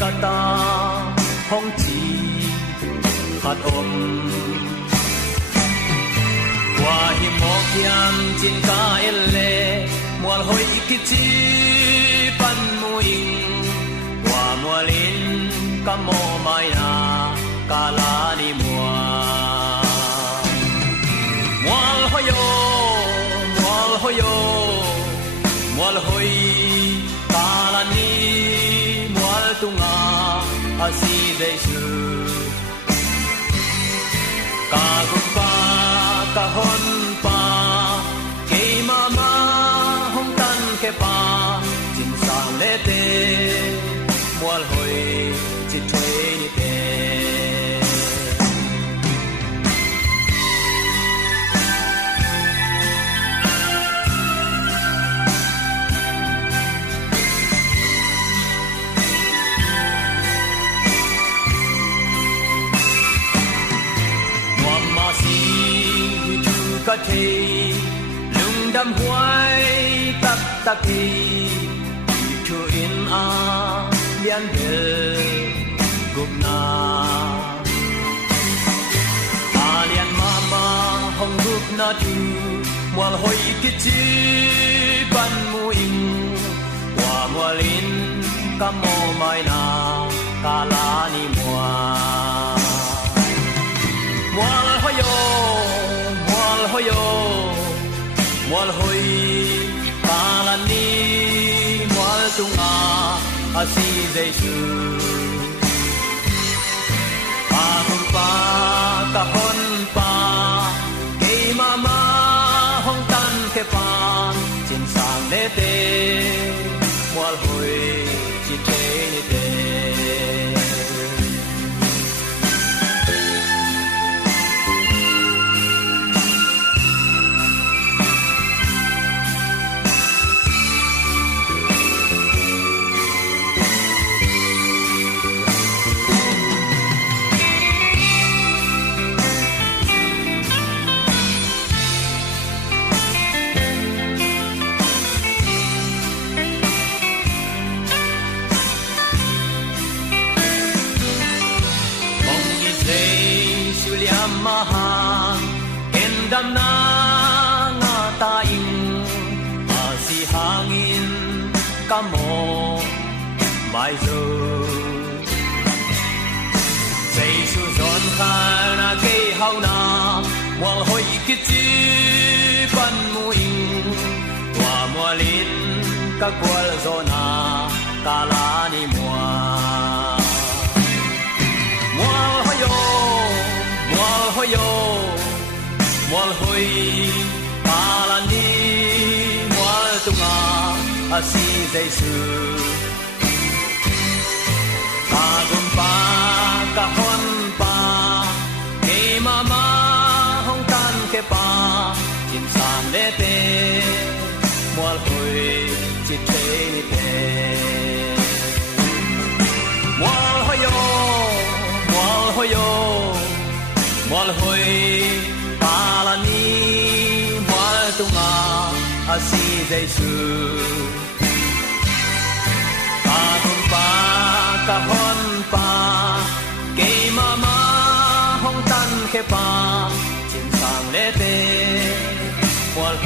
cả ta hong chi hạt qua hi mo kiam chin ka elle mual hoi kichi pan muing qua mualin ka mo mai na kala ni mual hoyo mual hoi kala ni mual tunga asi desu ka gumpa ka hon pa ke mama hong tan ke pa jin sang le te mual hoi chi thwe ni te có thể lung đâm hoài tắc tắc thì chu in a liên bel gục na a liên mama hong gục na chu mual hoi kichi ban muing wa mualin kamo mai na kala ni mual hoyo mual hoi kala ni mual tunga asi jesu pa hong pa ka hon pa ke mama hong tan ke pa chin sang le te mual hoi chi te ni te dam na nga taing si hangin kamo mai zo say su zon khan na ke hau na wal hoi kichi pan muing wa mualin ka kwal zona kala ni mual hoyo mual hoi kala ni mual tunga asi jesu ka gumpa ka hon pa ke mama hong tan ke pa chin sang le te mual hoi chi te te mual hoyo mual hoi kala ni mual tunga asi jesu ka gumpa ka hon pa ke mama hong tan ke pa chin sang le te mual